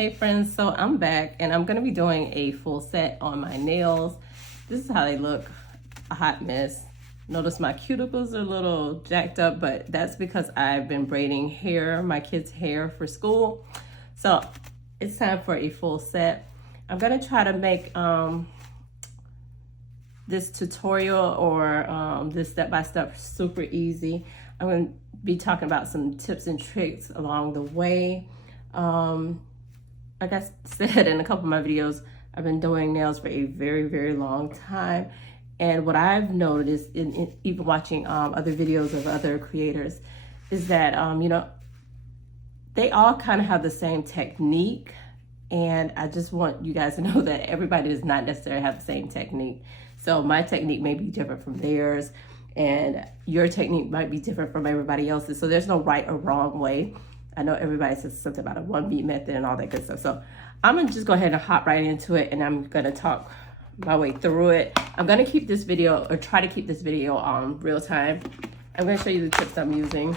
Hey friends, so I'm back and I'm gonna be doing a full set on my nails. This is how they look, a hot mess. Notice my cuticles are a little jacked up, but that's because I've been braiding hair, my kids' hair for school. So it's time for a full set. I'm gonna try to make this tutorial or this step-by-step super easy. I'm gonna be talking about some tips and tricks along the way. Like I said in a couple of my videos, I've been doing nails for a very, very long time. And what I've noticed in even watching other videos of other creators is that, they all kind of have the same technique. And I just want you guys to know that everybody does not necessarily have the same technique. So my technique may be different from theirs, and your technique might be different from everybody else's. So there's no right or wrong way. I know everybody says something about a one beat method and all that good stuff. So I'm gonna just go ahead and hop right into it, and I'm gonna talk my way through it. I'm gonna keep this video, or try to keep this video real time. I'm gonna show you the tips I'm using.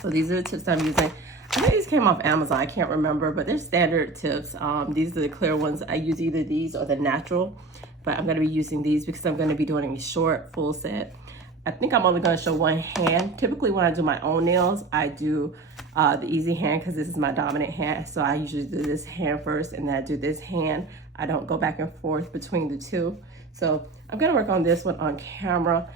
So these are the tips I'm using. I think these came off Amazon, I can't remember, but they're standard tips. These are the clear ones. I use either these or the natural, but I'm gonna be using these because I'm gonna be doing a short full set. I think I'm only gonna show one hand. Typically when I do my own nails, I do the easy hand because this is my dominant hand. So I usually do this hand first and then I do this hand. I don't go back and forth between the two. So I'm gonna work on this one on camera.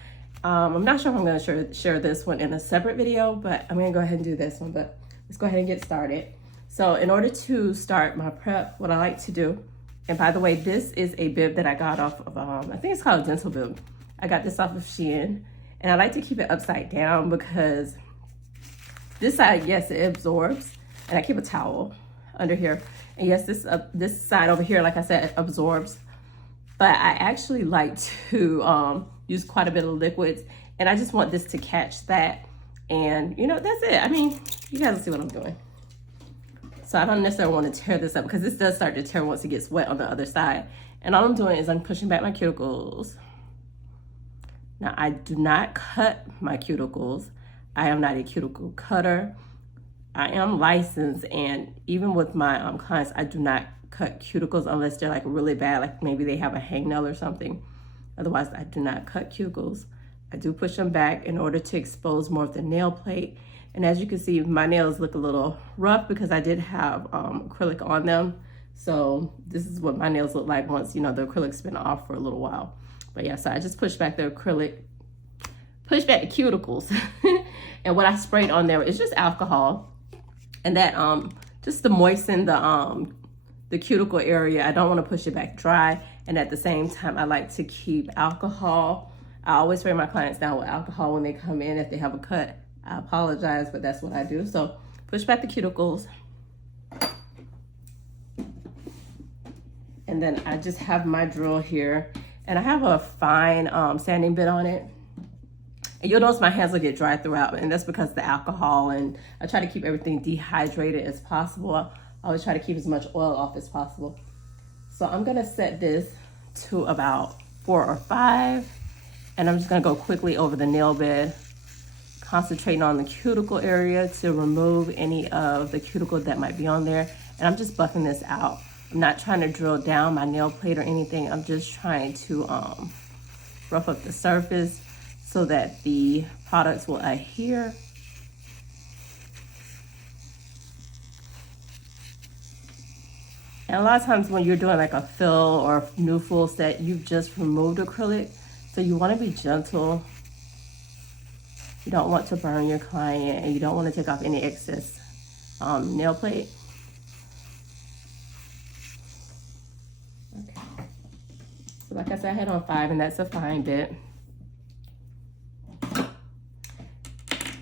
I'm not sure if I'm gonna share this one in a separate video, but I'm gonna go ahead and do this one. But let's go ahead and get started. So in order to start my prep, what I like to do, and by the way, this is a bib that I got off of, I think it's called a dental bib. I got this off of Shein. And I like to keep it upside down because this side, yes, it absorbs. And I keep a towel under here. And yes, this side over here, like I said, it absorbs. But I actually like to use quite a bit of liquids. And I just want this to catch that. And, that's it. I mean, you guys will see what I'm doing. So I don't necessarily want to tear this up because this does start to tear once it gets wet on the other side. And all I'm doing is I'm pushing back my cuticles. Now, I do not cut my cuticles. I am not a cuticle cutter. I am licensed, and even with my clients, I do not cut cuticles unless they're like really bad, like maybe they have a hangnail or something. Otherwise, I do not cut cuticles. I do push them back in order to expose more of the nail plate. And as you can see, my nails look a little rough because I did have acrylic on them. So this is what my nails look like once, the acrylic's been off for a little while. But yeah, so I just pushed back the acrylic, pushed back the cuticles. And what I sprayed on there is just alcohol. And that just to moisten the cuticle area. I don't want to push it back dry. And at the same time, I like to keep alcohol. I always spray my clients down with alcohol when they come in if they have a cut. I apologize, but that's what I do. So push back the cuticles. And then I just have my drill here. And I have a fine sanding bit on it. And you'll notice my hands will get dry throughout, and that's because of the alcohol, and I try to keep everything dehydrated as possible. I always try to keep as much oil off as possible. So I'm gonna set this to about 4 or 5, and I'm just gonna go quickly over the nail bed, concentrating on the cuticle area to remove any of the cuticle that might be on there. And I'm just buffing this out. I'm not trying to drill down my nail plate or anything. I'm just trying to rough up the surface so that the products will adhere. And a lot of times when you're doing like a fill or a new full set, you've just removed acrylic. So you want to be gentle. You don't want to burn your client, and you don't want to take off any excess nail plate. So like I said, I had on 5, and that's a fine bit.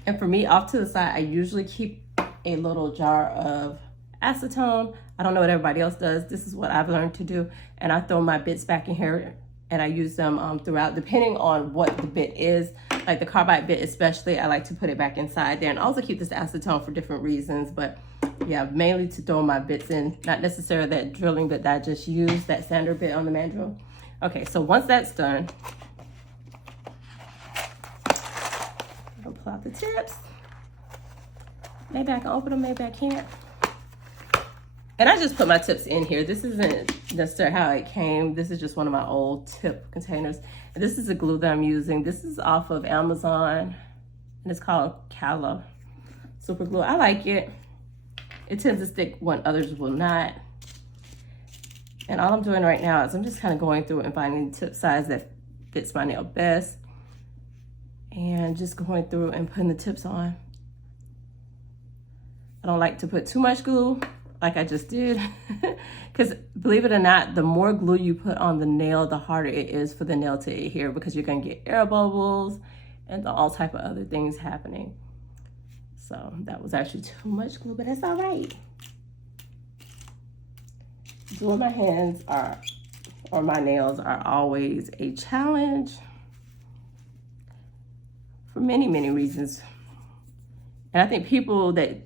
And for me, off to the side, I usually keep a little jar of acetone. I don't know what everybody else does. This is what I've learned to do. And I throw my bits back in here, and I use them throughout, depending on what the bit is. Like the carbide bit especially, I like to put it back inside there. And also keep this acetone for different reasons. But yeah, mainly to throw my bits in. Not necessarily that drilling bit that I just used, that sander bit on the mandrel. Okay, so once that's done, I'll pull out the tips. Maybe I can open them, maybe I can't. And I just put my tips in here. This isn't necessarily how it came. This is just one of my old tip containers. And this is the glue that I'm using. This is off of Amazon, and it's called Cala Super Glue. I like it. It tends to stick when others will not. And all I'm doing right now is I'm just kind of going through and finding the tip size that fits my nail best. And just going through and putting the tips on. I don't like to put too much glue like I just did, because believe it or not, the more glue you put on the nail, the harder it is for the nail to adhere, because you're gonna get air bubbles and all type of other things happening. So that was actually too much glue, but that's all right. Doing my hands or my nails are always a challenge for many, many reasons. And I think people that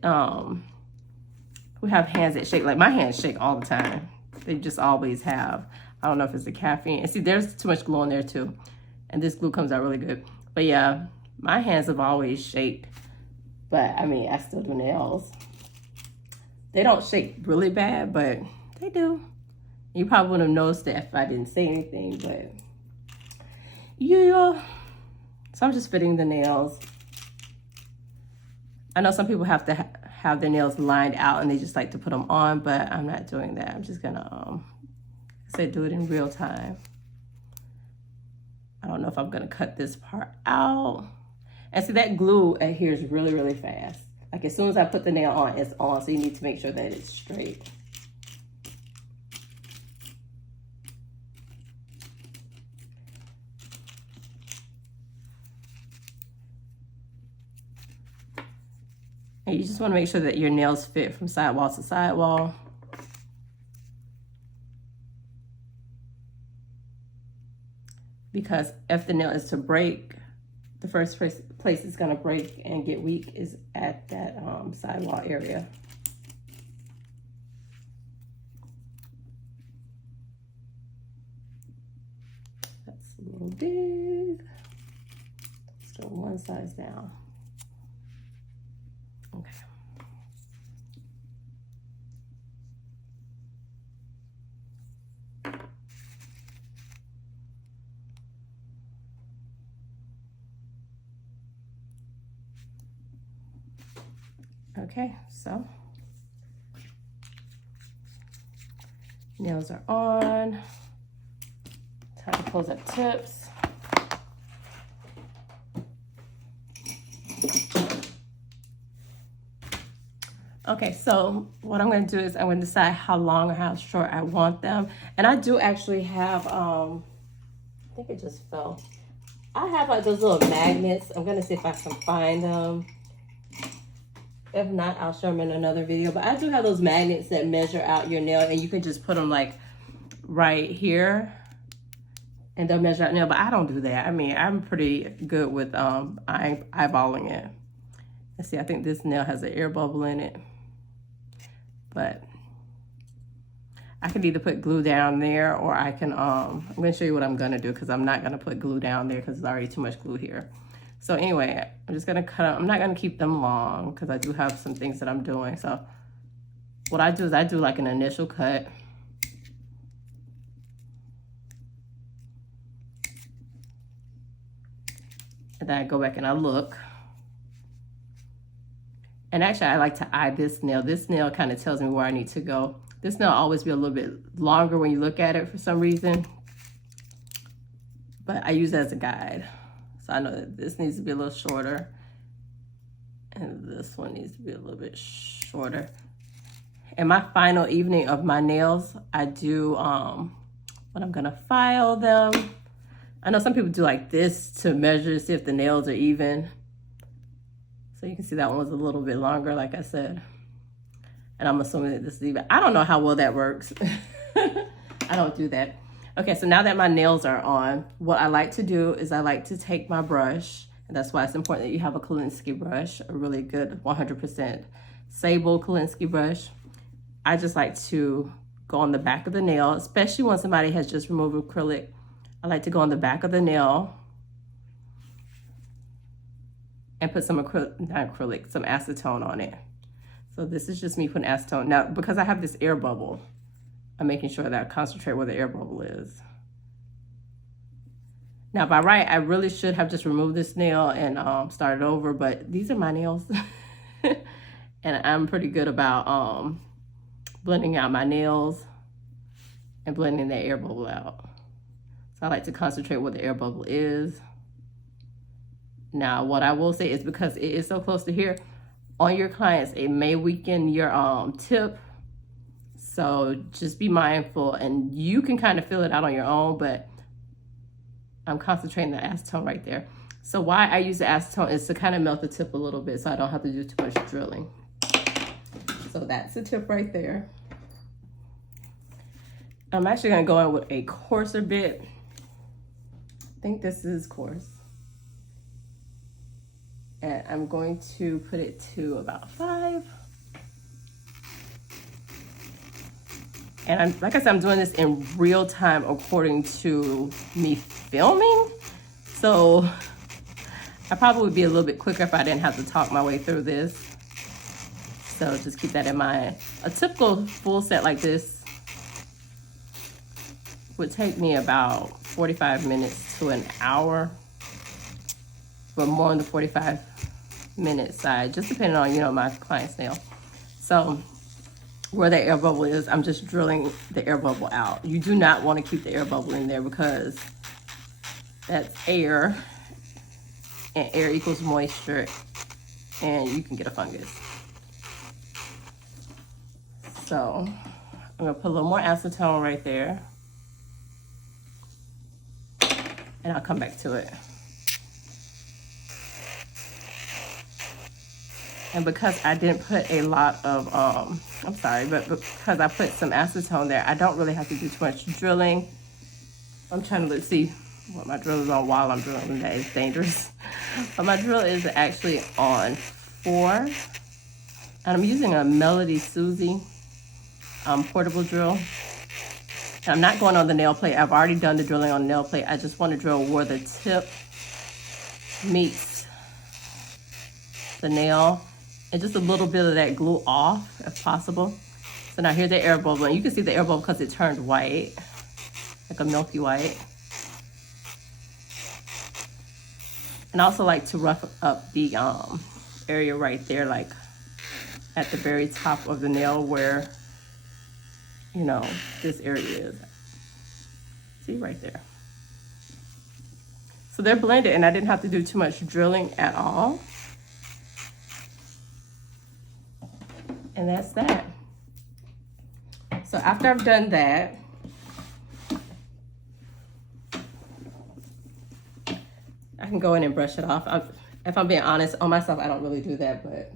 who have hands that shake, like my hands shake all the time. They just always have. I don't know if it's the caffeine. And see, there's too much glue on there too. And this glue comes out really good. But yeah, my hands have always shaked. But I mean, I still do nails. They don't shake really bad, but they do. You probably wouldn't have noticed that if I didn't say anything, but yeah. So I'm just fitting the nails. I know some people have to have their nails lined out and they just like to put them on, but I'm not doing that. I'm just gonna, do it in real time. I don't know if I'm gonna cut this part out. And see, that glue adheres really, really fast. Like as soon as I put the nail on, it's on, so you need to make sure that it's straight. And you just want to make sure that your nails fit from sidewall to sidewall. Because if the nail is to break, the first place it's going to break and get weak is at that sidewall area. That's a little big. Let's go one size down. Okay. Okay, so nails are on. Time to close up tips. Okay, so what I'm going to do is I'm going to decide how long or how short I want them. And I do actually have, I think it just fell. I have like those little magnets. I'm going to see if I can find them. If not, I'll show them in another video. But I do have those magnets that measure out your nail, and you can just put them like right here and they'll measure out nail. But I don't do that. I mean, I'm pretty good with eyeballing it. Let's see, I think this nail has an air bubble in it. But I can either put glue down there, or I can, I'm going to show you what I'm going to do, because I'm not going to put glue down there because there's already too much glue here. So anyway, I'm just going to cut out. I'm not going to keep them long because I do have some things that I'm doing. So what I do is I do like an initial cut. And then I go back and I look. And actually, I like to eye this nail. This nail kind of tells me where I need to go. This nail will always be a little bit longer when you look at it for some reason. But I use it as a guide. So I know that this needs to be a little shorter. And this one needs to be a little bit shorter. In my final evening of my nails, I do, when I'm going to file them. I know some people do like this to measure, see if the nails are even. So you can see that one was a little bit longer, like I said. And I'm assuming that this is even. I don't know how well that works. I don't do that. Okay, so now that my nails are on, what I like to do is I like to take my brush, and that's why it's important that you have a Kolinsky brush, a really good 100% Sable Kolinsky brush. I just like to go on the back of the nail, especially when somebody has just removed acrylic. I like to go on the back of the nail and put some some acetone on it. So this is just me putting acetone. Now, because I have this air bubble, I'm making sure that I concentrate where the air bubble is. Now, by right, I really should have just removed this nail and started over, but these are my nails. And I'm pretty good about blending out my nails and blending the air bubble out. So I like to concentrate where the air bubble is. Now, what I will say is because it is so close to here, on your clients, it may weaken your tip. So just be mindful, and you can kind of feel it out on your own, but I'm concentrating the acetone right there. So why I use the acetone is to kind of melt the tip a little bit so I don't have to do too much drilling. So that's the tip right there. I'm actually gonna go in with a coarser bit. I think this is coarse. And I'm going to put it to about 5. And like I said, I'm doing this in real time according to me filming. So I probably would be a little bit quicker if I didn't have to talk my way through this. So just keep that in mind. A typical full set like this would take me about 45 minutes to an hour, but more on the 45-minute side, just depending on, you know, my client's nail. So where the air bubble is, I'm just drilling the air bubble out. You do not want to keep the air bubble in there because that's air, and air equals moisture, and you can get a fungus. So I'm gonna put a little more acetone right there, and I'll come back to it. And because I didn't put a lot of, I'm sorry, but because I put some acetone there, I don't really have to do too much drilling. I'm trying to see what my drill is on while I'm drilling. That is dangerous. But my drill is actually on 4. And I'm using a Melody Susie portable drill. And I'm not going on the nail plate. I've already done the drilling on the nail plate. I just want to drill where the tip meets the nail, and just a little bit of that glue off if possible. So now here's the air bubble, and you can see the air bubble because it turned white, like a milky white. And I also like to rough up the area right there, like at the very top of the nail where, you know, this area is. See right there. So they're blended, and I didn't have to do too much drilling at all. And that's that. So after I've done that, I can go in and brush it off. If I'm being honest, on myself, I don't really do that, but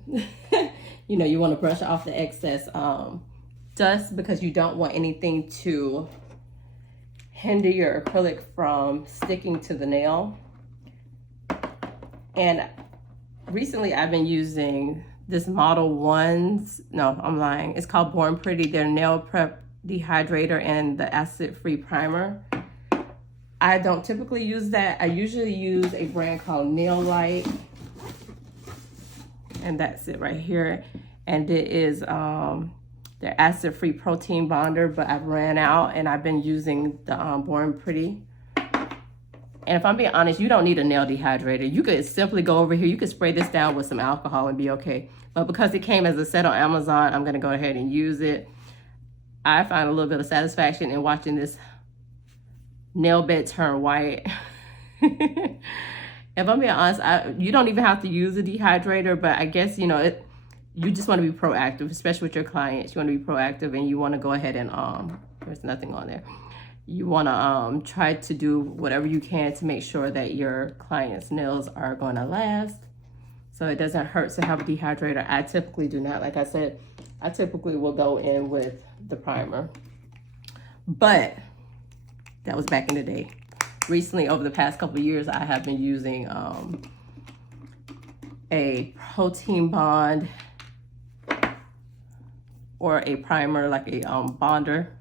you know, you want to brush off the excess dust because you don't want anything to hinder your acrylic from sticking to the nail. And recently I've been using this Model 1's, no, I'm lying. It's called Born Pretty, their nail prep dehydrator and the acid-free primer. I don't typically use that. I usually use a brand called Nail Light. And that's it right here. And it is their acid-free protein bonder, but I've ran out and I've been using the Born Pretty. And if I'm being honest, you don't need a nail dehydrator. You could simply go over here. You could spray this down with some alcohol and be okay. But because it came as a set on Amazon, I'm gonna go ahead and use it. I find a little bit of satisfaction in watching this nail bed turn white. If I'm being honest, you don't even have to use a dehydrator, but I guess, you know, you just wanna be proactive, especially with your clients. You wanna be proactive and you wanna go ahead and, there's nothing on there. You want to try to do whatever you can to make sure that your client's nails are going to last. So it doesn't hurt to have a dehydrator. I typically do not. Like I said, I typically will go in with the primer. But that was back in the day. Recently, over the past couple of years, I have been using a protein bond or a primer, like a bonder,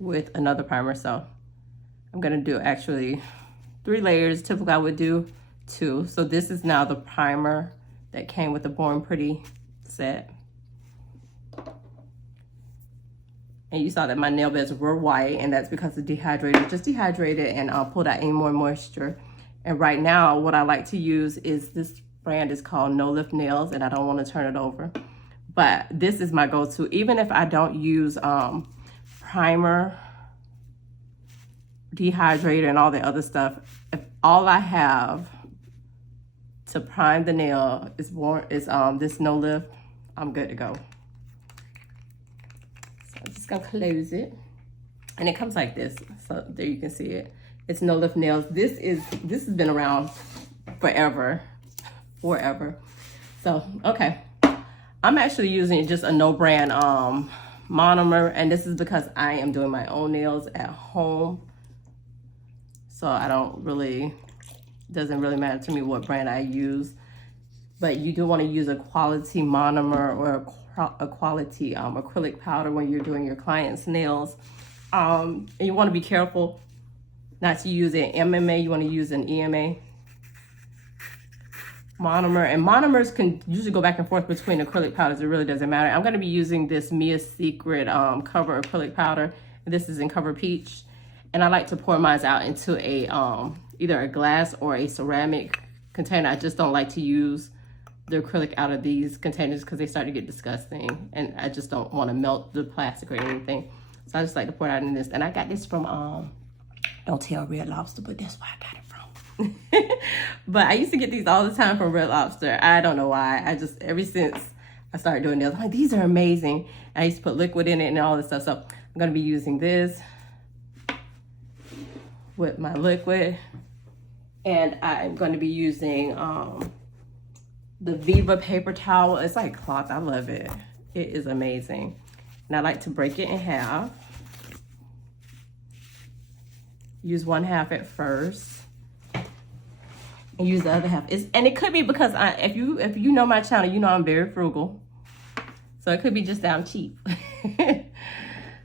with another primer. So I'm gonna do actually 3 layers. Typically I would do 2. So this is now the primer that came with the Born Pretty set. And you saw that my nail beds were white, and that's because it's dehydrated. Just dehydrated and pulled out any more moisture. And right now, what I like to use is this brand is called No Lift Nails, and I don't want to turn it over. But this is my go-to. Even if I don't use primer, dehydrator, and all the other stuff, if all I have to prime the nail is this No Lift, I'm good to go. So I'm just gonna close it. And it comes like this. So there you can see it. It's No Lift Nails. This has been around forever. So, okay. I'm actually using just a no brand monomer, and this is because I am doing my own nails at home. So I doesn't really matter to me what brand I use. But you do want to use a quality monomer or a quality acrylic powder when you're doing your clients' nails. And you want to be careful not to use an MMA, you want to use an EMA monomer. And monomers can usually go back and forth between acrylic powders. It really doesn't matter. I'm going to be using this Mia's Secret Cover acrylic powder. This is in Cover Peach. And I like to pour mine out into a either a glass or a ceramic container. I just don't like to use the acrylic out of these containers because they start to get disgusting. And I just don't want to melt the plastic or anything. So I just like to pour it out in this. And I got this from, don't tell Red Lobster, but that's where I got it from. But I used to get these all the time from Red Lobster. I don't know why. Ever since I started doing nails, I'm like, these are amazing. I used to put liquid in it and all this stuff. So I'm going to be using this with my liquid. And I'm going to be using the Viva paper towel. It's like cloth. I love it. It is amazing. And I like to break it in half. Use one half at first. And use the other half. And it could be because if you know my channel, you know I'm very frugal. So it could be just that I'm cheap.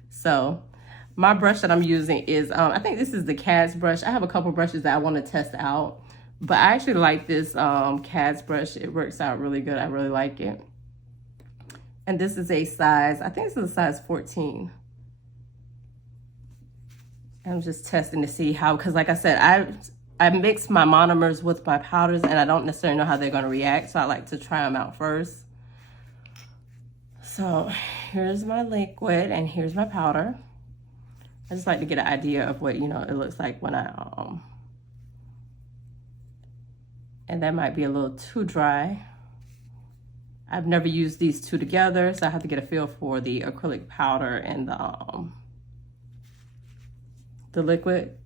So my brush that I'm using is, I think this is the Cad's brush. I have a couple brushes that I want to test out. But I actually like this Cad's brush. It works out really good. I really like it. And this is a size, I think this is a size 14. I'm just testing to see how, because like I said, I mix my monomers with my powders and I don't necessarily know how they're going to react. So I like to try them out first. So here's my liquid and here's my powder. I just like to get an idea of what, it looks like when I, and that might be a little too dry. I've never used these two together, so I have to get a feel for the acrylic powder and the liquid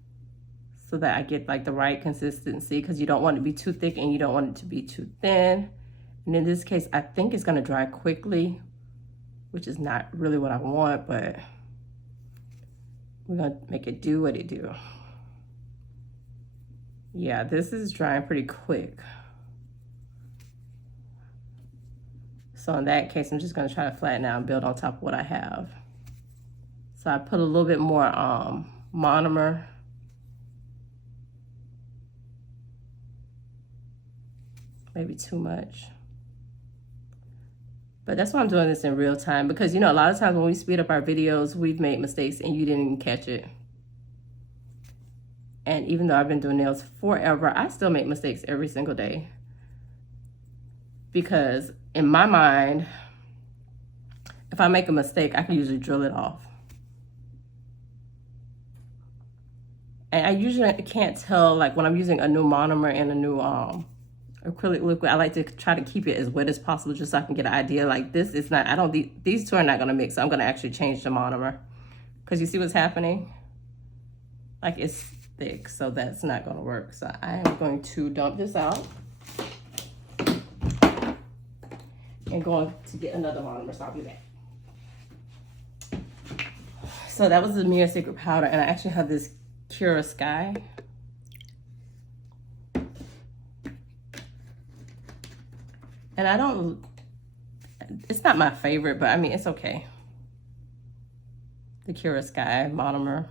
so that I get like the right consistency, because you don't want it to be too thick and you don't want it to be too thin. And in this case, I think it's going to dry quickly, which is not really what I want, but we're going to make it do what it do. Yeah, this is drying pretty quick. So in that case, I'm just going to try to flatten out and build on top of what I have. So I put a little bit more monomer. Maybe too much. But that's why I'm doing this in real time, because a lot of times when we speed up our videos, we've made mistakes and you didn't even catch it. And even though I've been doing nails forever, I still make mistakes every single day. Because in my mind, if I make a mistake, I can usually drill it off. And I usually can't tell, like when I'm using a new monomer and a new acrylic liquid, I like to try to keep it as wet as possible just so I can get an idea. Like this is not, these two are not gonna mix. So I'm gonna actually change the monomer. Because you see what's happening? Like it's thick, so that's not gonna work. So I am going to dump this out. And going to get another monomer, so I'll be back. So that was the Mia's Secret powder, and I actually have this Cura Sky. And it's not my favorite, but I mean, it's okay. The Cura Sky monomer.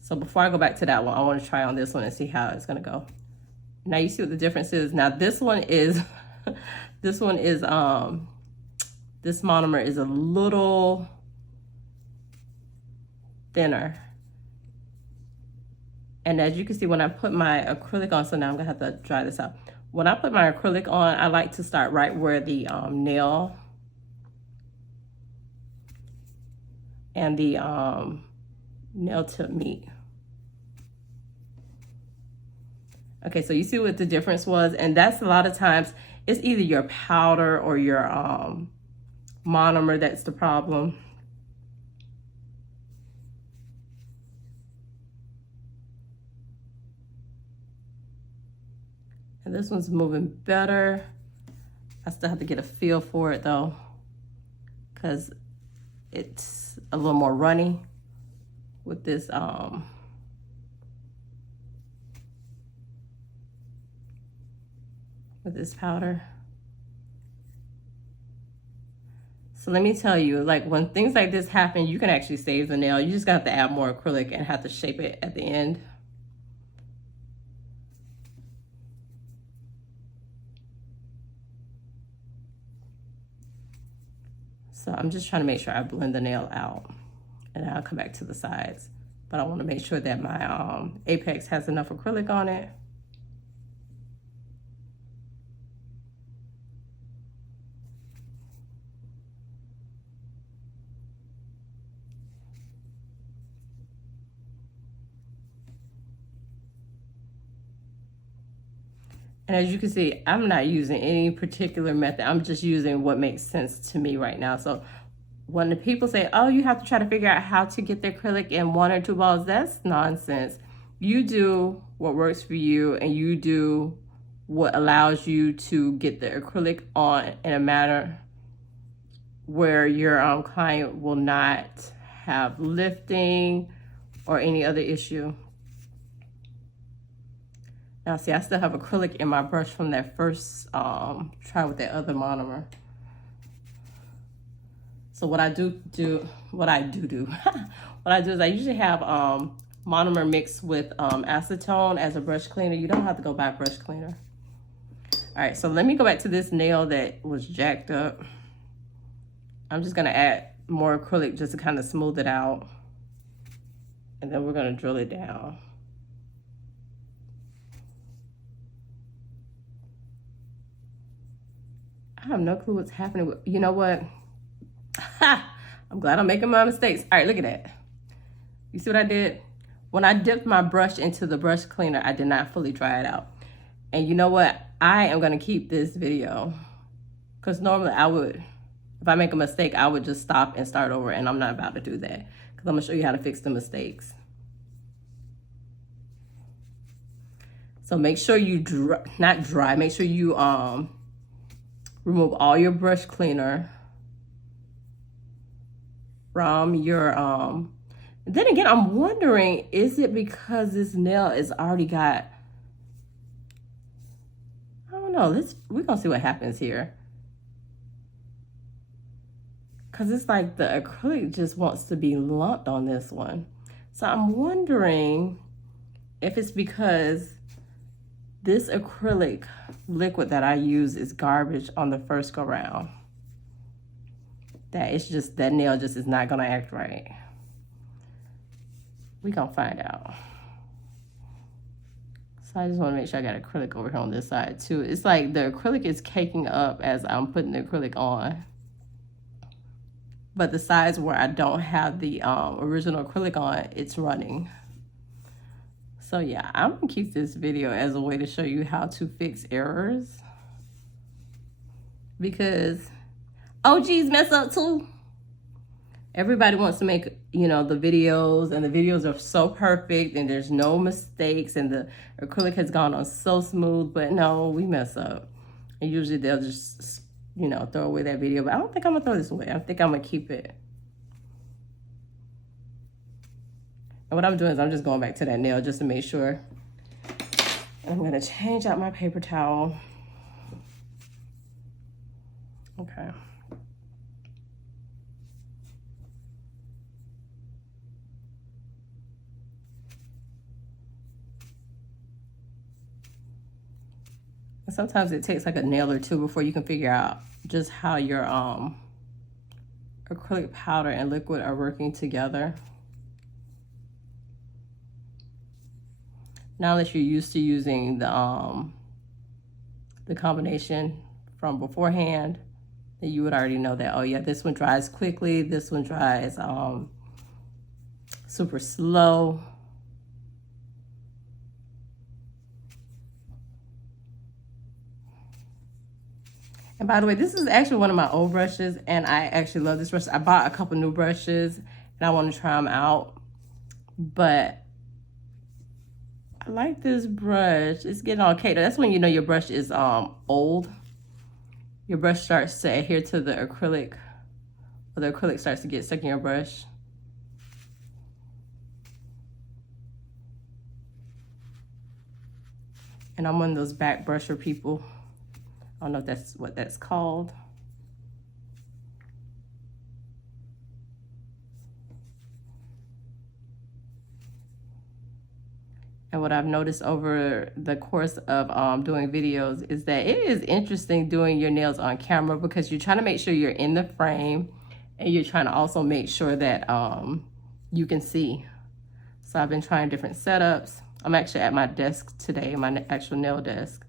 So before I go back to that one, I want to try on this one and see how it's gonna go. Now you see what the difference is. Now this one is, this one is, this monomer is a little thinner. And as you can see, when I put my acrylic on, so now I'm gonna have to dry this out. When I put my acrylic on, I like to start right where the nail and the nail tip meet. Okay, so you see what the difference was? And that's a lot of times, it's either your powder or your monomer that's the problem. And this one's moving better. I still have to get a feel for it though, because it's a little more runny with this powder. So let me tell you, like when things like this happen, you can actually save the nail. You just got to add more acrylic and have to shape it at the end. So I'm just trying to make sure I blend the nail out, and then I'll come back to the sides. But I want to make sure that my apex has enough acrylic on it. And as you can see, I'm not using any particular method. I'm just using what makes sense to me right now. So when the people say, oh, you have to try to figure out how to get the acrylic in 1 or 2 balls, that's nonsense. You do what works for you, and you do what allows you to get the acrylic on in a manner where your client will not have lifting or any other issue. Now see, I still have acrylic in my brush from that first try with that other monomer. So what I do what I do is I usually have monomer mixed with acetone as a brush cleaner. You don't have to go buy a brush cleaner. All right, so let me go back to this nail that was jacked up. I'm just gonna add more acrylic just to kind of smooth it out. And then we're gonna drill it down. I have no clue what's happening. You know what? I'm glad I'm making my mistakes. All right, look at that. You see what I did? When I dipped my brush into the brush cleaner, I did not fully dry it out. And you know what? I am gonna keep this video, because normally I would, if I make a mistake, I would just stop and start over, and I'm not about to do that, because I'm gonna show you how to fix the mistakes. So make sure you make sure you remove all your brush cleaner from your then again, I'm wondering, is it because this nail is already got, I don't know, we're gonna see what happens here, because it's like the acrylic just wants to be lumped on this one. So I'm wondering if it's because this acrylic liquid that I use is garbage on the first go round. That it's just, that nail just is not gonna act right. We gonna find out. So I just wanna make sure I got acrylic over here on this side too. It's like the acrylic is caking up as I'm putting the acrylic on. But the sides where I don't have the original acrylic on, it's running. So yeah, I'm gonna keep this video as a way to show you how to fix errors, because OGs mess up too. Everybody wants to make, you know, the videos, and the videos are so perfect and there's no mistakes and the acrylic has gone on so smooth, but no, we mess up. And usually they'll just, you know, throw away that video, but I don't think I'm gonna throw this away. I think I'm gonna keep it. And what I'm doing is I'm just going back to that nail just to make sure. And I'm gonna change out my paper towel. Okay. Sometimes it takes like a nail or two before you can figure out just how your acrylic powder and liquid are working together. Now that you're used to using the combination from beforehand, then you would already know that, oh yeah, this one dries quickly, this one dries super slow. And by the way, this is actually one of my old brushes, and I actually love this brush. I bought a couple new brushes, and I want to try them out. But I like this brush. It's getting all caked. That's when you know your brush is old. Your brush starts to adhere to the acrylic, or the acrylic starts to get stuck in your brush. And I'm one of those back brusher people. I don't know if that's what that's called. And what I've noticed over the course of doing videos is that it is interesting doing your nails on camera, because you're trying to make sure you're in the frame, and you're trying to also make sure that you can see. So I've been trying different setups. I'm actually at my desk today, my actual nail desk,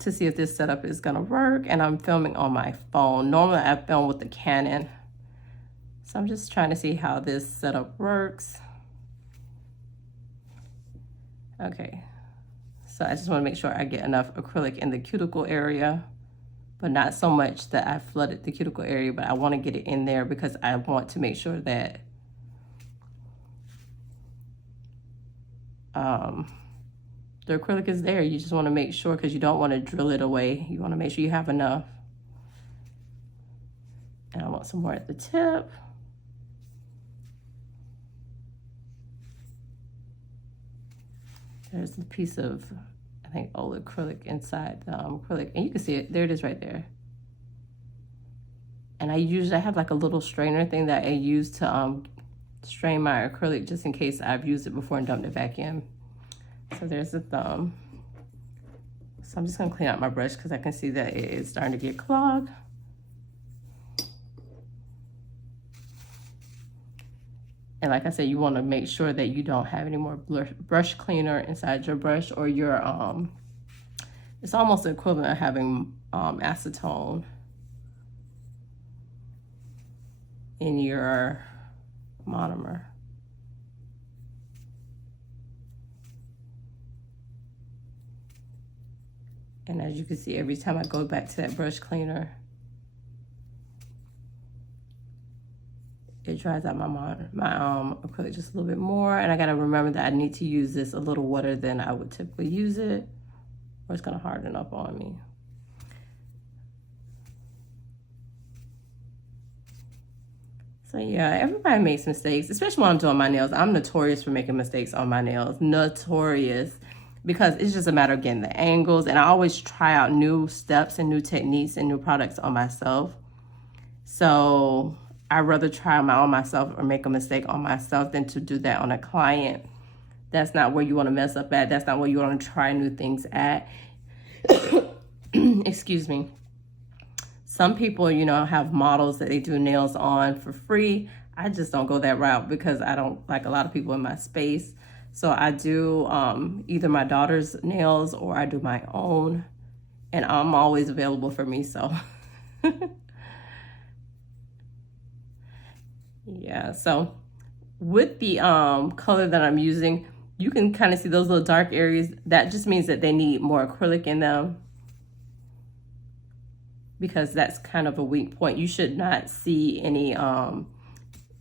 to see if this setup is gonna work, and I'm filming on my phone. Normally I film with the Canon. So I'm just trying to see how this setup works. Okay, so I just wanna make sure I get enough acrylic in the cuticle area, but not so much that I flooded the cuticle area, but I wanna get it in there because I want to make sure that the acrylic is there. You just want to make sure, because you don't want to drill it away. You want to make sure you have enough. And I want some more at the tip. There's a piece of, I think, old acrylic inside the acrylic, and you can see it. There it is right there. And I have like a little strainer thing that I use to strain my acrylic, just in case I've used it before and dumped it back in. So there's the thumb. So I'm just gonna clean out my brush because I can see that it is starting to get clogged. And like I said, you want to make sure that you don't have any more brush cleaner inside your brush, or your it's almost the equivalent of having acetone in your monomer. And as you can see, every time I go back to that brush cleaner, it dries out my acrylic just a little bit more. And I gotta remember that I need to use this a little wetter than I would typically use it, or it's gonna harden up on me. So yeah, everybody makes mistakes, especially when I'm doing my nails. I'm notorious for making mistakes on my nails, notorious, because it's just a matter of getting the angles. And I always try out new steps and new techniques and new products on myself. So I'd rather try them out on myself or make a mistake on myself than to do that on a client. That's not where you want to mess up at. That's not where you want to try new things at. Excuse me. Some people, you know, have models that they do nails on for free. I just don't go that route because I don't like a lot of people in my space. So I do either my daughter's nails or I do my own, and I'm always available for me, so. Yeah, so with the color that I'm using, you can kind of see those little dark areas. That just means that they need more acrylic in them, because that's kind of a weak point. You should not see any,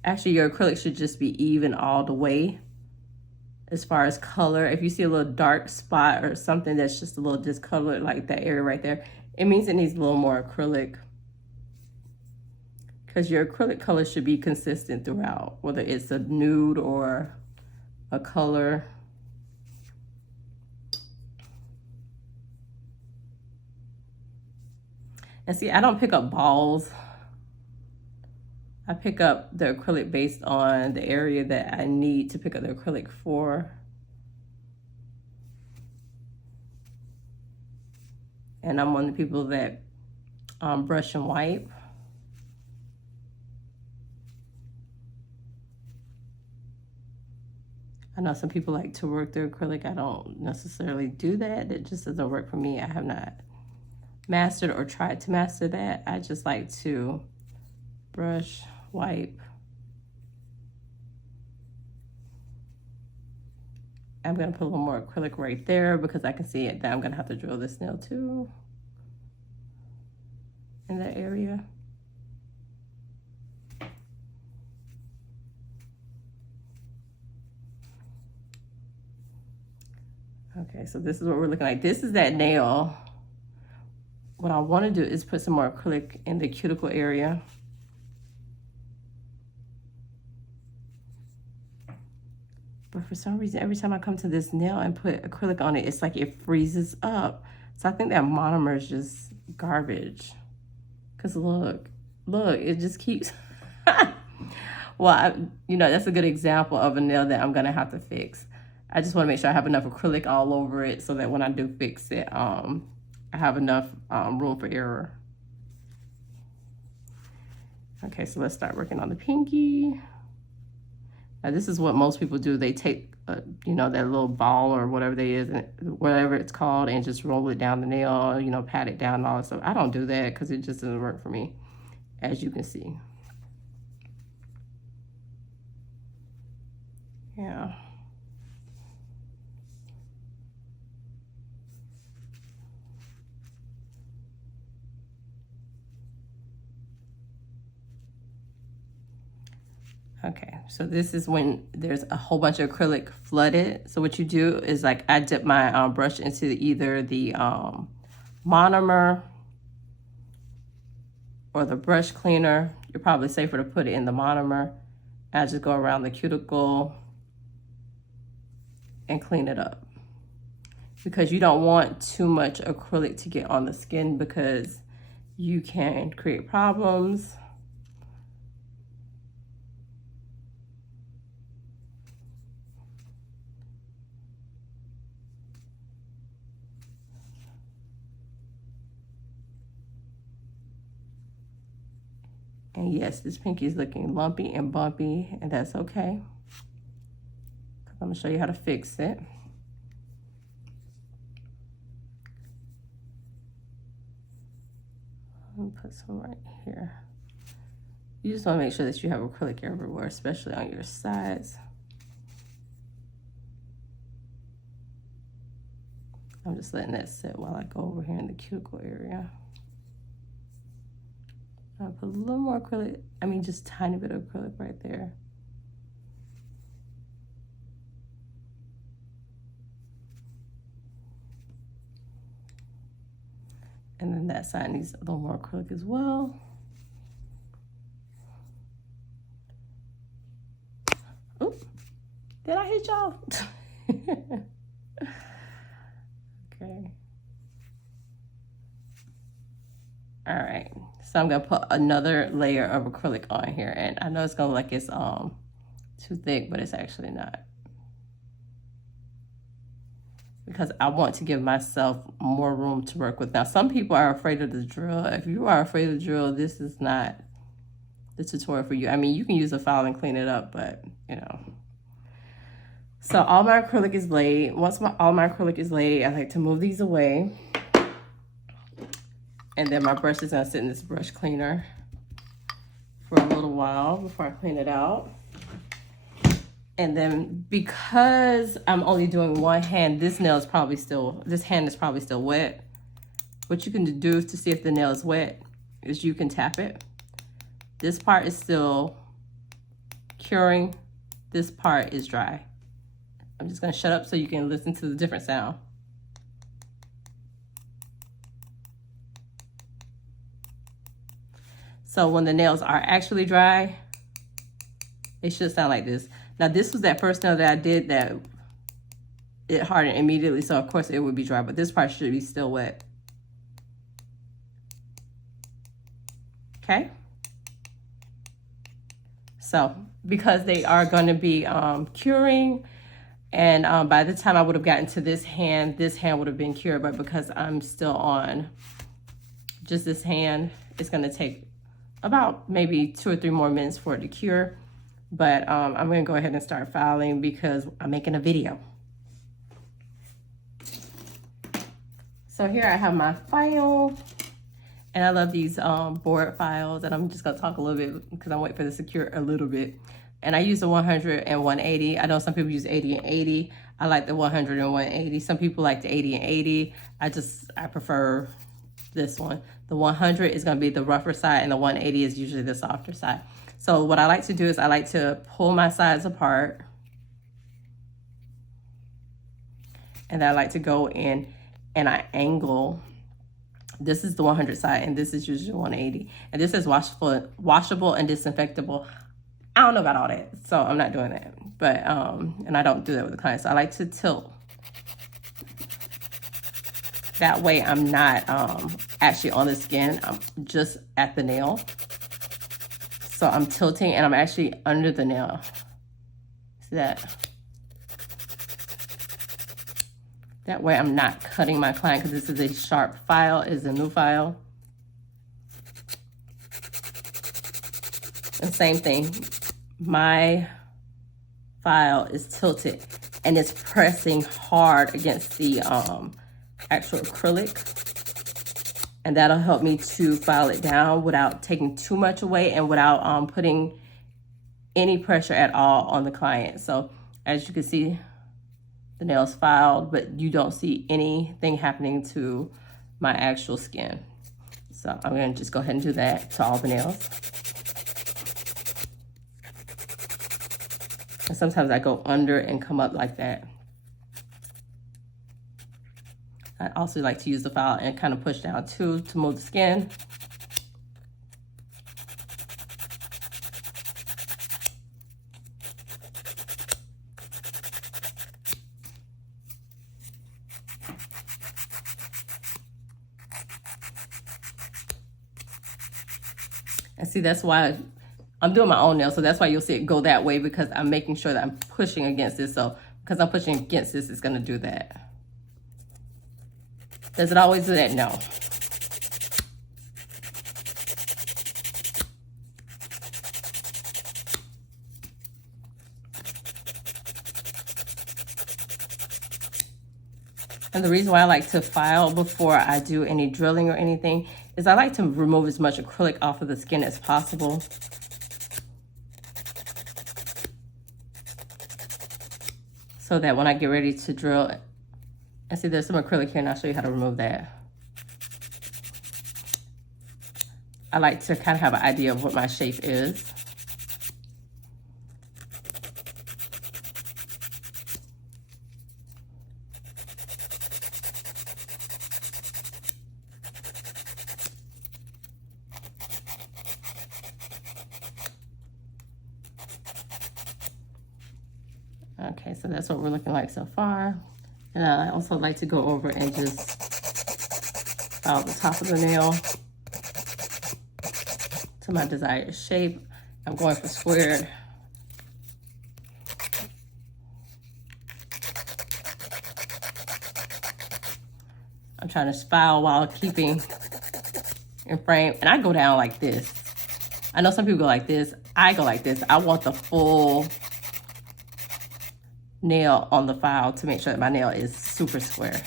actually your acrylic should just be even all the way as far as color. If you see a little dark spot or something that's just a little discolored, like that area right there, it means it needs a little more acrylic, because your acrylic color should be consistent throughout, whether it's a nude or a color. And see, I don't pick up balls. I pick up the acrylic based on the area that I need to pick up the acrylic for. And I'm one of the people that brush and wipe. I know some people like to work their acrylic. I don't necessarily do that. It just doesn't work for me. I have not mastered or tried to master that. I just like to brush, wipe. I'm gonna put a little more acrylic right there because I can see it that I'm gonna have to drill this nail too in that area. Okay, so this is what we're looking like. This is that nail. What I want to do is put some more acrylic in the cuticle area. But for some reason, every time I come to this nail and put acrylic on it, it's like it freezes up. So I think that monomer is just garbage. Because look, it just keeps... Well, you know, that's a good example of a nail that I'm going to have to fix. I just want to make sure I have enough acrylic all over it so that when I do fix it, I have enough room for error. Okay, so let's start working on the pinky. Now, this is what most people do. They take, you know, that little ball or whatever they is, whatever it's called, and just roll it down the nail, you know, pat it down and all that stuff. I don't do that because it just doesn't work for me, as you can see. Yeah. Okay, so this is when there's a whole bunch of acrylic flooded. So what you do is like I dip my brush into either the monomer or the brush cleaner. You're probably safer to put it in the monomer. I just go around the cuticle and clean it up because you don't want too much acrylic to get on the skin because you can create problems. And yes, this pinky is looking lumpy and bumpy, and that's okay. I'm gonna show you how to fix it. Let me put some right here. You just wanna make sure that you have acrylic everywhere, especially on your sides. I'm just letting that sit while I go over here in the cuticle area. I'll put a little more acrylic, I mean just tiny bit of acrylic right there. And then that side needs a little more acrylic as well. Oop, did I hit y'all? Okay. All right, so I'm gonna put another layer of acrylic on here, and I know it's gonna look like it's too thick, but it's actually not. Because I want to give myself more room to work with. Now, some people are afraid of the drill. If you are afraid of the drill, this is not the tutorial for you. I mean, you can use a file and clean it up, but you know. So all my acrylic is laid. Once all my acrylic is laid, I like to move these away. And then my brush is gonna sit in this brush cleaner for a little while before I clean it out. And then because I'm only doing one hand, this hand is probably still wet. What you can do to see if the nail is wet is you can tap it. This part is still curing. This part is dry. I'm just gonna shut up so you can listen to the different sound. So when the nails are actually dry, they should sound like this. Now this was that first nail that I did that it hardened immediately, so of course it would be dry, but this part should be still wet. Okay? So because they are gonna be curing, And by the time I would have gotten to this hand would have been cured, but because I'm still on just this hand, it's gonna take about maybe 2 or 3 more minutes for it to cure. But I'm gonna go ahead and start filing because I'm making a video. So here I have my file, and I love these board files, and I'm just gonna talk a little bit because I'm waiting for this to cure a little bit. And I use the 100 and 180. I know some people use 80 and 80. I like the 100 and 180. Some people like the 80 and 80. I prefer this one. The 100 is gonna be the rougher side, and the 180 is usually the softer side. So what I like to do is I like to pull my sides apart, and then I like to go in and I angle. This is the 100 side, and this is usually 180. And this is washable and disinfectable. I don't know about all that, so I'm not doing that. But, and I don't do that with the clients. So I like to tilt. That way I'm not actually on the skin, I'm just at the nail. So I'm tilting and I'm actually under the nail. See that? That way I'm not cutting my client, because this is a sharp file, is a new file. And same thing, my file is tilted and it's pressing hard against the actual acrylic. And that'll help me to file it down without taking too much away and without putting any pressure at all on the client. So as you can see, the nail's filed, but you don't see anything happening to my actual skin. So I'm gonna just go ahead and do that to all the nails. And sometimes I go under and come up like that. I also like to use the file and kind of push down too to move the skin. And see, that's why I'm doing my own nails, so that's why you'll see it go that way, because I'm making sure that I'm pushing against this. So because I'm pushing against this, it's gonna do that. Does it always do that? No. And the reason why I like to file before I do any drilling or anything is I like to remove as much acrylic off of the skin as possible. So that when I get ready to drill, and see there's some acrylic here, and I'll show you how to remove that. I like to kind of have an idea of what my shape is. Okay, so that's what we're looking like so far. And I also like to go over and just file the top of the nail to my desired shape. I'm going for squared. I'm trying to file while keeping in frame. And I go down like this. I know some people go like this. I go like this. I want the full nail on the file to make sure that my nail is super square.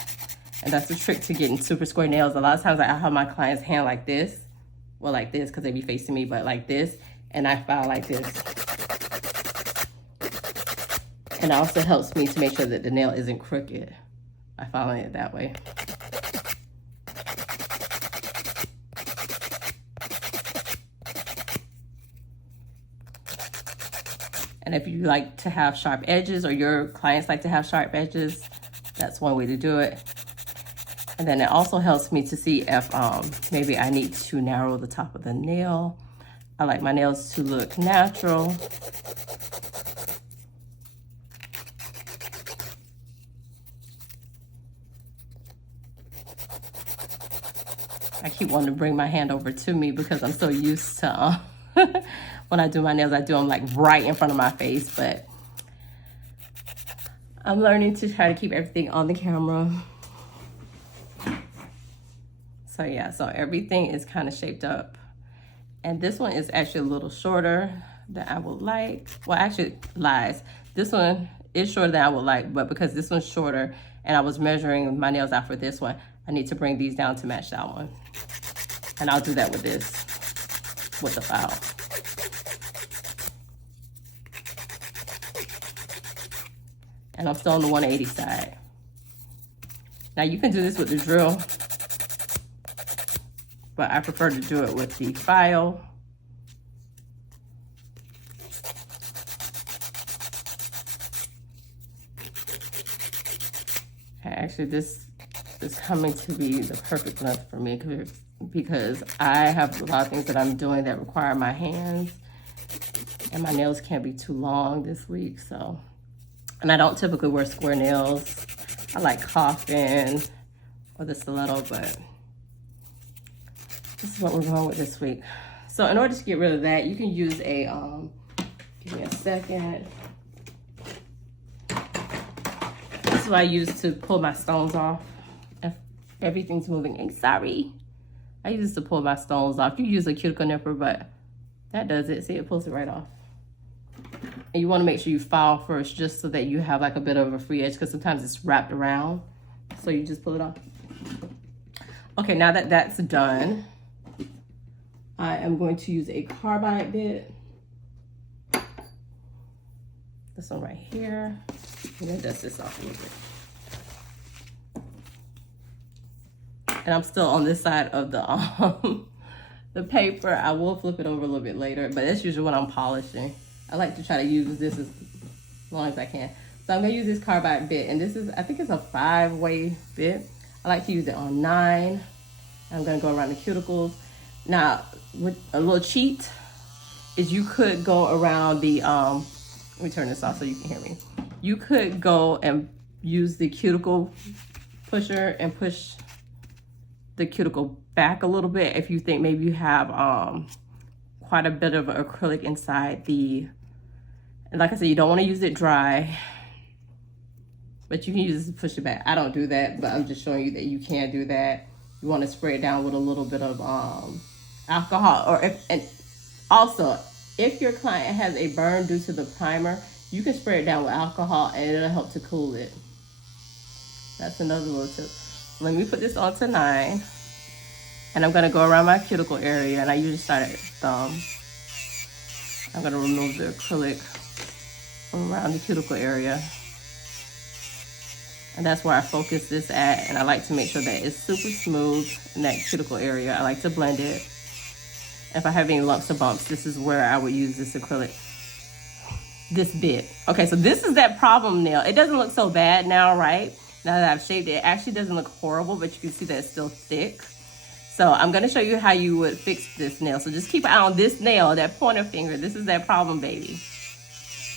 And that's the trick to getting super square nails. A lot of times I have my client's hand like this. Well, like this, because they be facing me, but like this. And I file like this. And it also helps me to make sure that the nail isn't crooked by filing it that way. And if you like to have sharp edges, or your clients like to have sharp edges, that's one way to do it. And then it also helps me to see if maybe I need to narrow the top of the nail. I like my nails to look natural. I keep wanting to bring my hand over to me because I'm so used to when I do my nails, I do them like right in front of my face, but I'm learning to try to keep everything on the camera. So yeah, so everything is kind of shaped up. And this one is actually a little shorter than I would like. Well, actually lies. This one is shorter than I would like, but because this one's shorter and I was measuring my nails out for this one, I need to bring these down to match that one. And I'll do that with this, with the file. And I'm still on the 180 side. Now you can do this with the drill, but I prefer to do it with the file. Actually, this is coming to be the perfect length for me because I have a lot of things that I'm doing that require my hands, and my nails can't be too long this week, so. And I don't typically wear square nails. I like coffin or the stiletto, but this is what we're going with this week. So in order to get rid of that, you can use a, give me a second. This is what I use to pull my stones off. If everything's moving, hey, sorry. I use this to pull my stones off. You use a cuticle nipper, but that does it. See, it pulls it right off. And you want to make sure you file first just so that you have like a bit of a free edge, because sometimes it's wrapped around. So you just pull it off. Okay, now that that's done, I am going to use a carbide bit. This one right here. I'm going to dust this off a little bit. And I'm still on this side of the paper. I will flip it over a little bit later, but that's usually when I'm polishing. I like to try to use this as long as I can. So I'm gonna use this carbide bit, and this is, I think it's a 5-way bit. I like to use it on 9. I'm gonna go around the cuticles. Now, with a little cheat is you could go around the, let me turn this off so you can hear me. You could go and use the cuticle pusher and push the cuticle back a little bit if you think maybe you have quite a bit of acrylic inside the, and like I said, you don't want to use it dry, but you can use this to push it back. I don't do that, but I'm just showing you that you can do that. You want to spray it down with a little bit of alcohol, or and also if your client has a burn due to the primer, you can spray it down with alcohol and it'll help to cool it. That's another little tip. Let me put this on to 9. And I'm gonna go around my cuticle area, and I usually start at the thumb. I'm gonna remove the acrylic from around the cuticle area. And that's where I focus this at, and I like to make sure that it's super smooth in that cuticle area. I like to blend it. If I have any lumps or bumps, this is where I would use this acrylic, this bit. Okay, so this is that problem nail. It doesn't look so bad now, right? Now that I've shaved it, it actually doesn't look horrible, but you can see that it's still thick. So I'm gonna show you how you would fix this nail. So just keep an eye on this nail, that pointer finger. This is that problem, baby.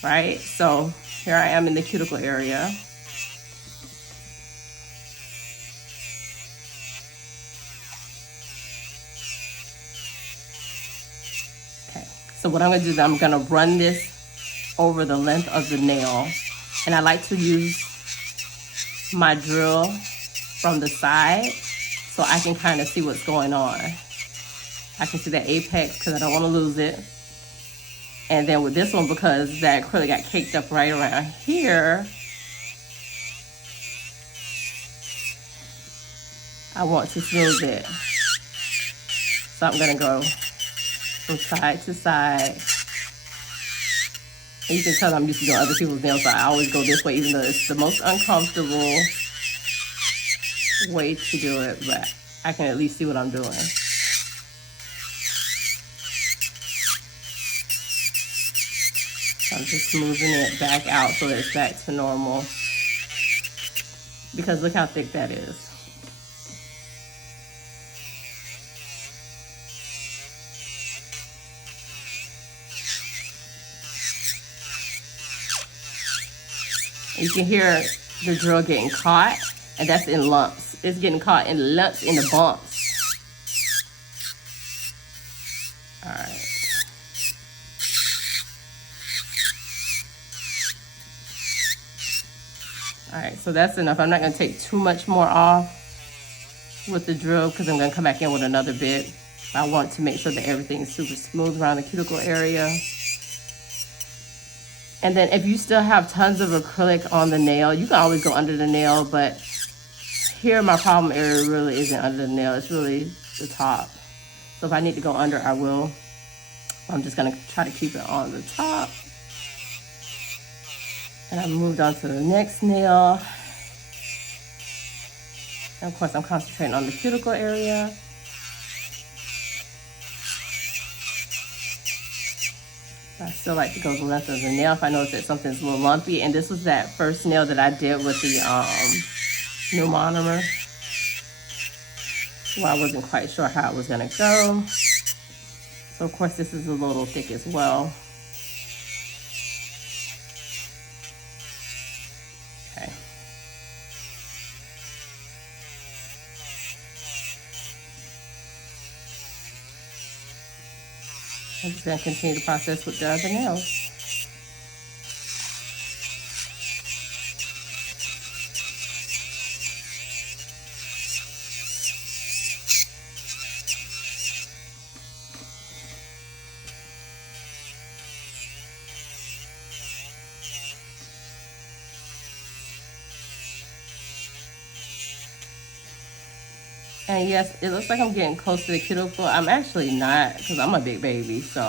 Right? So here I am in the cuticle area. Okay, so what I'm gonna do is I'm gonna run this over the length of the nail. And I like to use my drill from the side, so I can kind of see what's going on. I can see that apex because I don't want to lose it. And then with this one, because that acrylic got caked up right around here, I want to smooth it. So I'm gonna go from side to side. And you can tell I'm used to doing other people's nails, so I always go this way, even though it's the most uncomfortable way to do it, but I can at least see what I'm doing. So I'm just smoothing it back out so that it's back to normal, because look how thick that is. You can hear the drill getting caught, and that's in lumps. It's getting caught in lumps in the bumps. All right. All right, so that's enough. I'm not gonna take too much more off with the drill because I'm gonna come back in with another bit. I want to make sure that everything is super smooth around the cuticle area. And then if you still have tons of acrylic on the nail, you can always go under the nail, but here my problem area really isn't under the nail, it's really the top. So if I need to go under, I will. I'm just gonna try to keep it on the top. And I moved on to the next nail. And of course, I'm concentrating on the cuticle area. I still like to go the length of the nail if I notice that something's a little lumpy. And this was that first nail that I did with the new monomer. Well, I wasn't quite sure how it was gonna go. So of course this is a little thick as well. Okay. I'm just gonna continue the process with the other nails. And yes, it looks like I'm getting close to the cuticle. I'm actually not, because I'm a big baby, so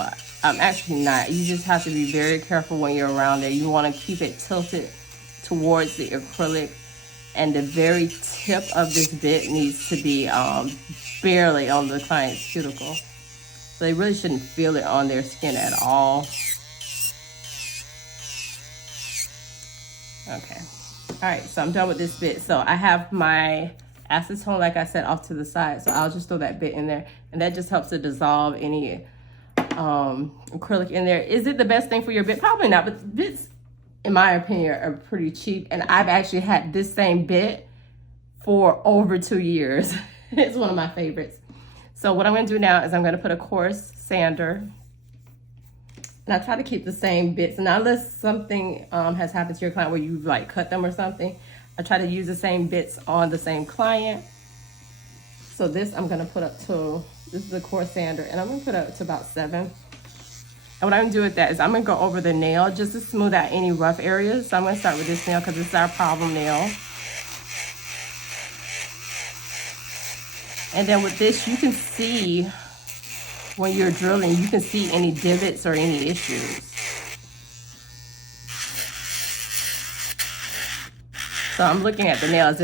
I'm actually not. You just have to be very careful when you're around there. You want to keep it tilted towards the acrylic, and the very tip of this bit needs to be barely on the client's cuticle. So they really shouldn't feel it on their skin at all. Okay. All right, so I'm done with this bit. So I have my acetone, like I said, off to the side. So I'll just throw that bit in there, and that just helps to dissolve any acrylic in there. Is it the best thing for your bit? Probably not, but bits, in my opinion, are pretty cheap. And I've actually had this same bit for over 2 years. It's one of my favorites. So what I'm gonna do now is I'm gonna put a coarse sander, and I try to keep the same bits. And unless something has happened to your client where you like cut them or something, I try to use the same bits on the same client. So this I'm gonna put up to, this is a coarse sander, and I'm gonna put up to about 7. And what I'm gonna do with that is I'm gonna go over the nail just to smooth out any rough areas. So I'm gonna start with this nail because this is our problem nail. And then with this, you can see when you're drilling, you can see any divots or any issues. So I'm looking at the nail as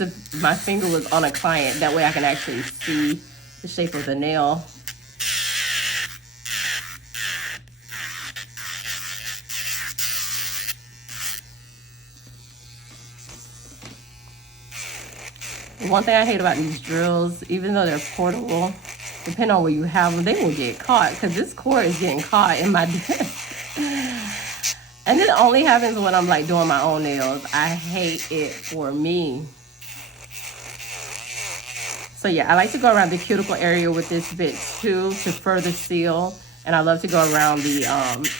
if my finger was on a client. That way I can actually see the shape of the nail. One thing I hate about these drills, even though they're portable, depending on where you have them, they will get caught, because this cord is getting caught in my desk. And it only happens when I'm like doing my own nails. I hate it for me. So yeah, I like to go around the cuticle area with this bit too to further seal. And I love to go around the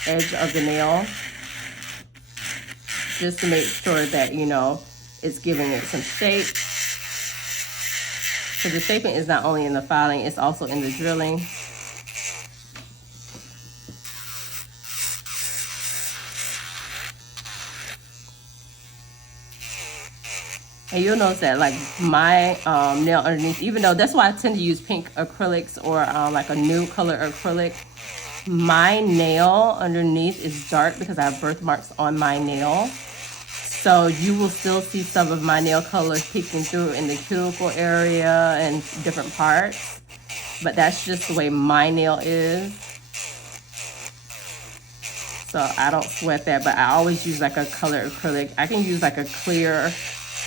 edge of the nail just to make sure that, you know, it's giving it some shape. So the shaping is not only in the filing, it's also in the drilling. And you'll notice that like my nail underneath, even though that's why I tend to use pink acrylics or like a nude color acrylic, my nail underneath is dark because I have birthmarks on my nail. So you will still see some of my nail colors peeking through in the cuticle area and different parts. But that's just the way my nail is. So I don't sweat that, but I always use like a color acrylic. I can use like a clear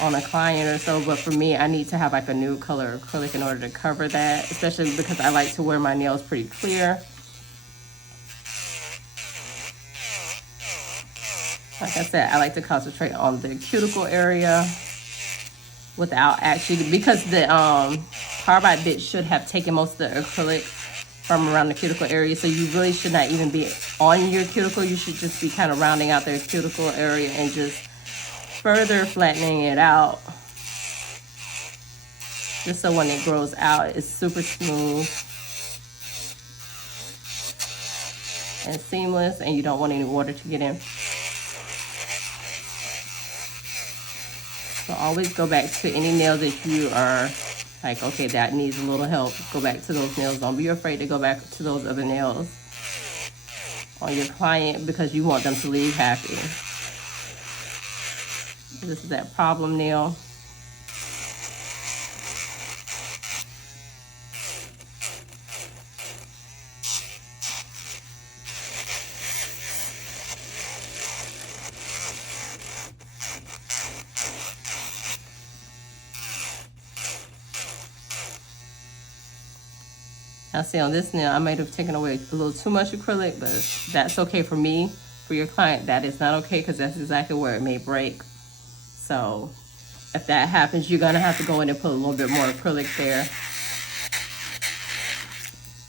on a client or so, but for me, I need to have like a nude color acrylic in order to cover that, especially because I like to wear my nails pretty clear. Like I said, I like to concentrate on the cuticle area without actually, because the carbide bit should have taken most of the acrylic from around the cuticle area, so you really should not even be on your cuticle. You should just be kind of rounding out the cuticle area and just further flattening it out, just so when it grows out, it's super smooth and seamless, and you don't want any water to get in. So always go back to any nail that you are like, okay, that needs a little help. Go back to those nails. Don't be afraid to go back to those other nails on your client, because you want them to leave happy. This is that problem nail. Now see, on this nail, I might have taken away a little too much acrylic, but that's okay for me. For your client, that is not okay, because that's exactly where it may break. So if that happens, you're gonna have to go in and put a little bit more acrylic there.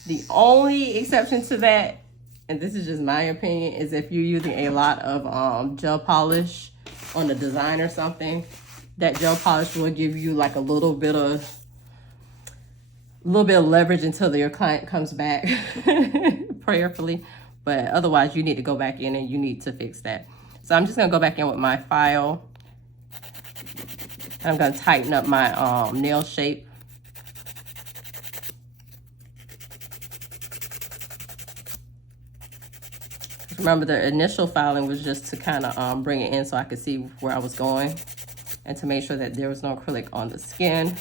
The only exception to that, and this is just my opinion, is if you're using a lot of gel polish on the design or something. That gel polish will give you like a little bit of leverage until your client comes back, prayerfully. But otherwise, you need to go back in and you need to fix that. So I'm just gonna go back in with my file. I'm gonna tighten up my nail shape. Remember, the initial filing was just to kind of bring it in so I could see where I was going and to make sure that there was no acrylic on the skin.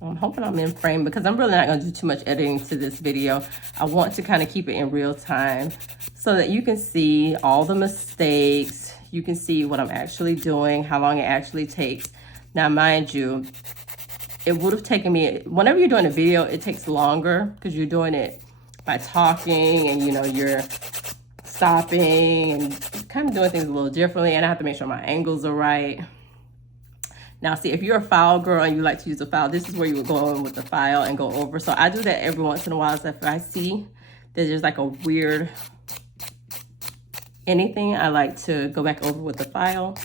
I'm hoping I'm in frame, because I'm really not going to do too much editing to this video. I want to kind of keep it in real time so that you can see all the mistakes. You can see what I'm actually doing, how long it actually takes. Now, mind you, it would have taken me, whenever you're doing a video, it takes longer because you're doing it by talking and, you know, you're stopping and kind of doing things a little differently. And I have to make sure my angles are right. Now, see, if you're a file girl and you like to use a file, this is where you would go in with the file and go over. So I do that every once in a while. So if I see that there's like a weird anything, I like to go back over with the file,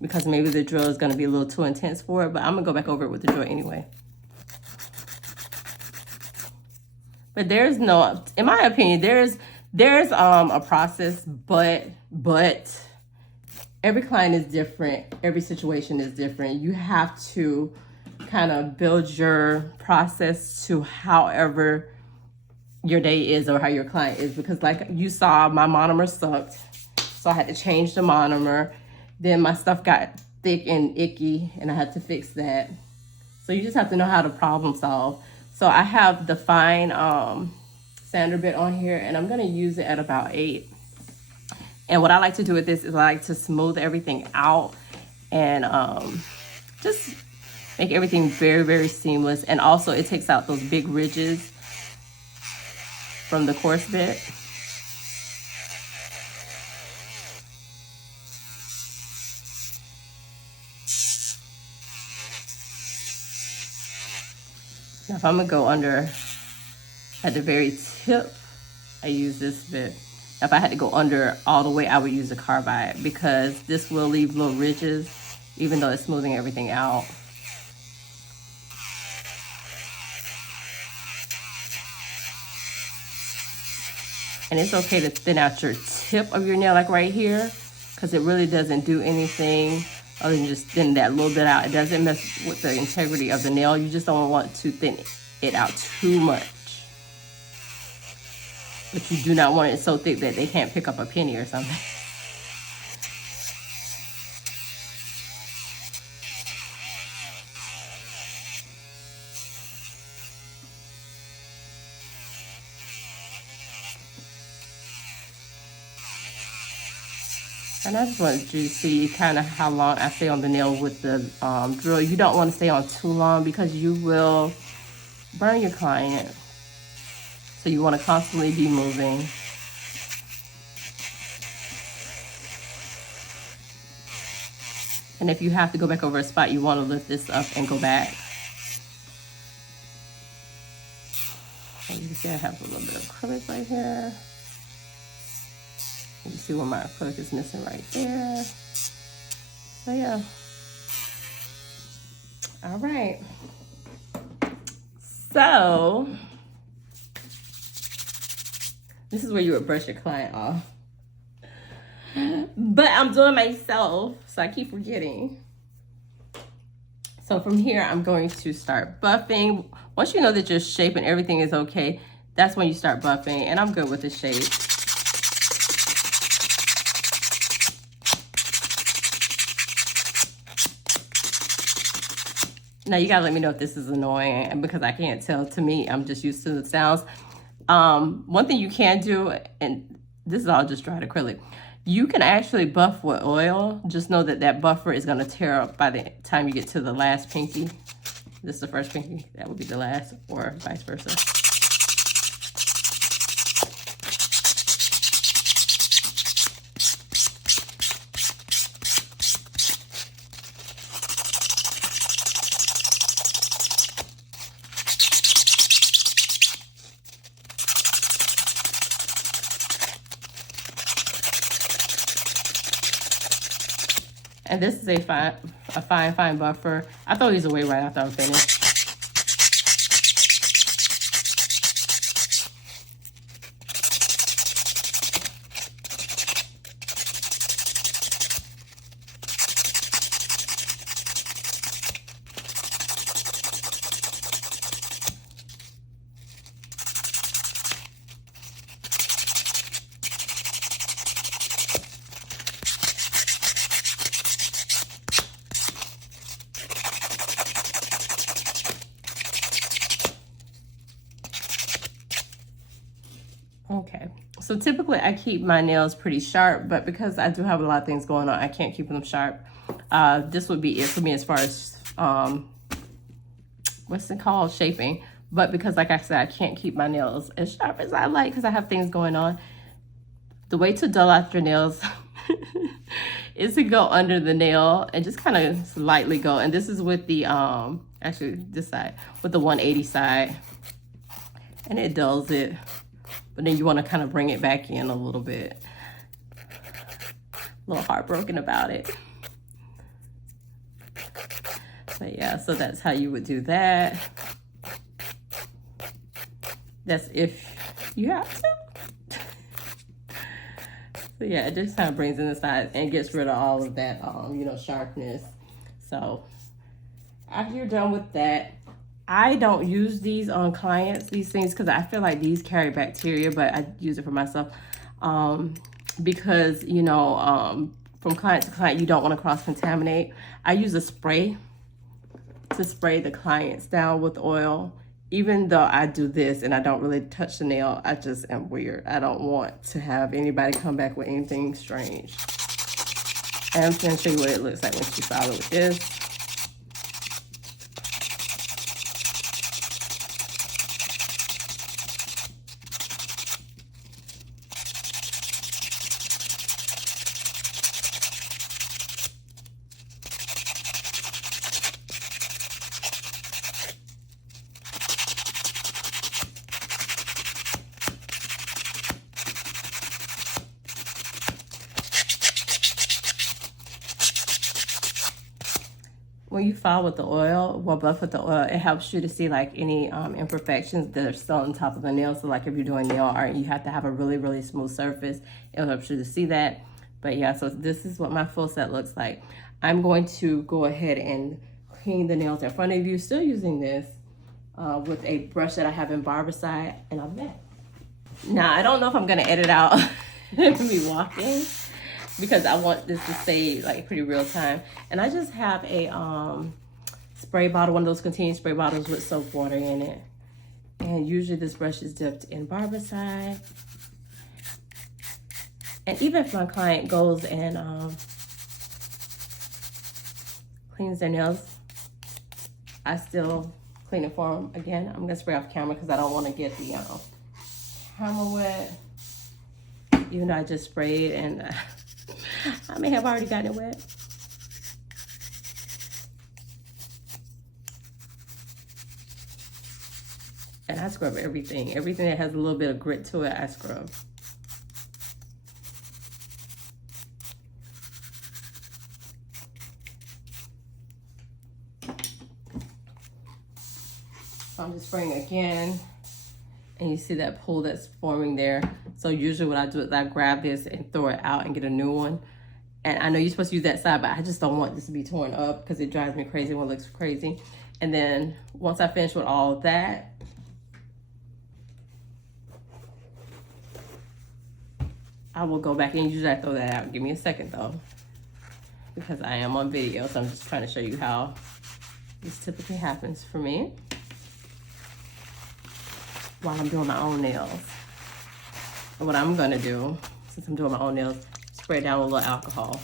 because maybe the drill is going to be a little too intense for it, but I'm going to go back over it with the drill anyway. But there's no, in my opinion, there's a process, but every client is different. Every situation is different. You have to kind of build your process to however your day is or how your client is. Because like you saw, my monomer sucked. So I had to change the monomer. Then my stuff got thick and icky and I had to fix that. So you just have to know how to problem solve. So I have the fine sander bit on here, and I'm gonna use it at about 8. And what I like to do with this is I like to smooth everything out and just make everything very, very seamless. And also it takes out those big ridges from the coarse bit. Now if I'm gonna go under at the very tip, I use this bit. If I had to go under all the way, I would use a carbide, because this will leave little ridges, even though it's smoothing everything out. And it's okay to thin out your tip of your nail, like right here, because it really doesn't do anything other than just thin that little bit out. It doesn't mess with the integrity of the nail. You just don't want to thin it out too much. But you do not want it so thick that they can't pick up a penny or something. And I just wanted you to see kind of how long I stay on the nail with the drill. You don't want to stay on too long because you will burn your client. So you want to constantly be moving. And if you have to go back over a spot, you want to lift this up and go back. So you can see I have a little bit of acrylic right here. You can see where my acrylic is missing right there. So yeah. All right. So this is where you would brush your client off. But I'm doing myself, so I keep forgetting. So from here, I'm going to start buffing. Once you know that your shape and everything is okay, that's when you start buffing, and I'm good with the shape. Now you gotta let me know if this is annoying, because I can't tell. To me, I'm just used to the sounds. One thing you can do, and this is all just dried acrylic, you can actually buff with oil. Just know that that buffer is gonna tear up by the time you get to the last pinky. This is the first pinky, that would be the last, or vice versa. And this is a fine buffer. I throw these away right after I'm finished. Okay, so typically I keep my nails pretty sharp, but because I do have a lot of things going on, I can't keep them sharp. This would be it for me as far as, what's it called, shaping. But because, like I said, I can't keep my nails as sharp as I like because I have things going on. The way to dull out your nails is to go under the nail and just kind of slightly go. And this is with the, actually this side, with the 180 side. And it dulls it. But then you want to kind of bring it back in a little bit. A little heartbroken about it. But yeah, so that's how you would do that. That's if you have to. So yeah, it just kind of brings in the sides and gets rid of all of that, you know, sharpness. So after you're done with that, I don't use these on clients, these things, because I feel like these carry bacteria, but I use it for myself. Because, you know, from client to client, you don't want to cross-contaminate. I use a spray to spray the clients down with oil. Even though I do this and I don't really touch the nail, I just am weird. I don't want to have anybody come back with anything strange. And I'm going to show you what it looks like once you file it with this. When you file with the oil, well, buff with the oil, it helps you to see like any imperfections that are still on top of the nail. So like if you're doing nail art, you have to have a really, really smooth surface. It'll help you to see that. But yeah, so this is what my full set looks like. I'm going to go ahead and clean the nails in front of you, still using this with a brush that I have in Barbicide, and I'm back. Now, I don't know if I'm gonna edit out me walking, because I want this to stay like pretty real time. And I just have a spray bottle, one of those container spray bottles with soap water in it. And usually this brush is dipped in Barbicide. And even if my client goes and cleans their nails, I still clean it for them. Again, I'm gonna spray off camera because I don't want to get the camera wet. Even though I just sprayed, and I may have already gotten it wet. And I scrub everything. Everything that has a little bit of grit to it, I scrub. So I'm just spraying again. And you see that pool that's forming there. So usually what I do is I grab this and throw it out and get a new one. And I know you're supposed to use that side, but I just don't want this to be torn up because it drives me crazy when it looks crazy. And then once I finish with all of that, I will go back and usually I throw that out. Give me a second though, because I am on video. So I'm just trying to show you how this typically happens for me while I'm doing my own nails. And what I'm gonna do, since I'm doing my own nails, spray down with a little alcohol.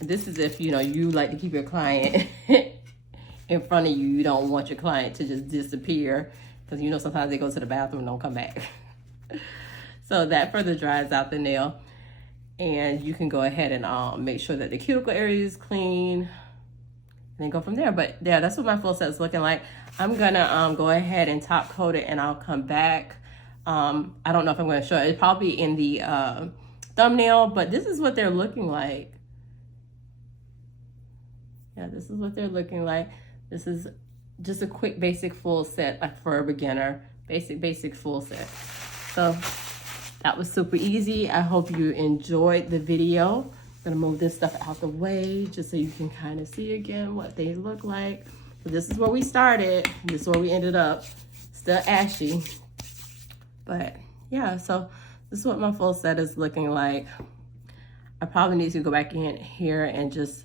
And this is if, you know, you like to keep your client in front of you. You don't want your client to just disappear because, you know, sometimes they go to the bathroom and don't come back. So that further dries out the nail. And you can go ahead and make sure that the cuticle area is clean and then go from there. But yeah, that's what my full set is looking like. I'm gonna go ahead and top coat it and I'll come back. I don't know if I'm gonna show it. It's probably in the thumbnail, but this is what they're looking like. Yeah, this is what they're looking like. This is just a quick basic full set, like for a beginner. Basic full set. So that was super easy. I hope you enjoyed the video. I'm gonna move this stuff out the way just so you can kind of see again what they look like. So this is where we started. This is where we ended up. Still ashy. But yeah, so this is what my full set is looking like. I probably need to go back in here and just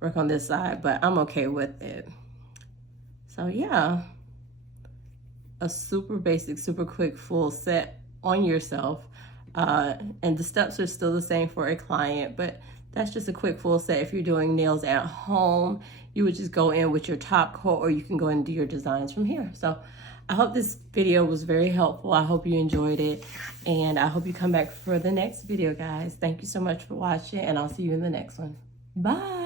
work on this side, but I'm okay with it. So yeah, a super basic, super quick full set on yourself. And the steps are still the same for a client, but that's just a quick full set. If you're doing nails at home, you would just go in with your top coat, or you can go and do your designs from here. So I hope this video was very helpful. I hope you enjoyed it, and I hope you come back for the next video, guys. Thank you so much for watching, and I'll see you in the next one. Bye.